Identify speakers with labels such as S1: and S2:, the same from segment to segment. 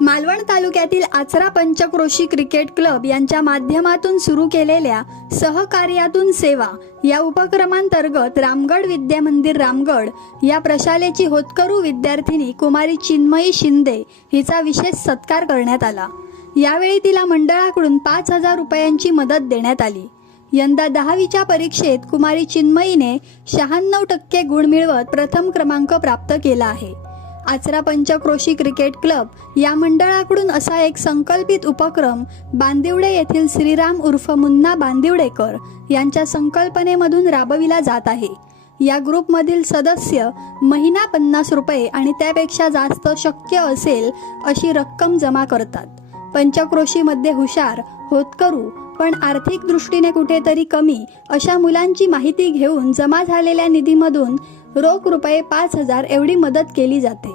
S1: मालवण तालुक्यातील Achara Panchkroshi cricket club यांच्या माध्यमातून सुरू केलेल्या सहकार्यातून सेवा या उपक्रमांतर्गत रामगड विद्या मंदिर रामगड या प्रशालेची होतकरू विद्यार्थिनी कुमारी चिन्मयी शिंदे हिचा विशेष सत्कार करण्यात आला. यावेळी तिला मंडळाकडून पाच हजार रुपयांची मदत देण्यात आली. यंदा दहावीच्या परीक्षेत कुमारी चिन्मयीने शहाण्णव टक्के गुण मिळवत प्रथम क्रमांक प्राप्त केला आहे. आचरा पंचक्रोशी क्रिकेट क्लब या मंडळाकडून असा एक संकल्पित उपक्रम बांदिवडे येथील श्रीराम उर्फ मुन्ना बांदिवडेकर यांच्या संकल्पनेमधून राबविला जात आहे. या ग्रुपमधील सदस्य महिना पन्नास रुपये आणि त्यापेक्षा जास्त शक्य असेल अशी रक्कम जमा करतात. पंचक्रोशीमध्ये हुशार होतकरू पण आर्थिक दृष्टीने कुठेतरी कमी अशा मुलांची माहिती घेऊन जमा झालेल्या निधीमधून रोख रुपये पाच हजार एवढी मदत केली जाते.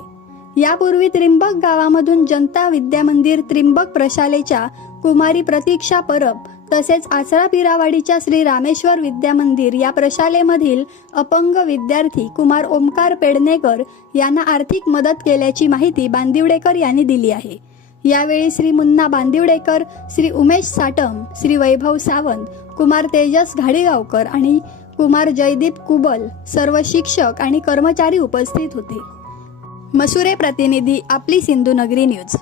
S1: यापूर्वी त्रिंबक गावामधून जनता विद्या मंदिर त्रिंबक प्रशालेच्या कुमारी प्रतीक्षा परब तसेच आचरा पिरावाडीच्या श्री रामेश्वर विद्या मंदिर या प्रशालेमधील अपंग विद्यार्थी कुमार ओमकार पेडणेकर यांना आर्थिक मदत केल्याची माहिती बांदिवडेकर यांनी दिली आहे. यावेळी श्री मुन्ना बांदिवडेकर श्री उमेश साटम श्री वैभव सावंत कुमार तेजस घाडीगावकर आणि कुमार जयदीप कुबल सर्व शिक्षक आणि कर्मचारी उपस्थित होते. मसुरे प्रतिनिधी आपली सिंधुनगरी न्यूज.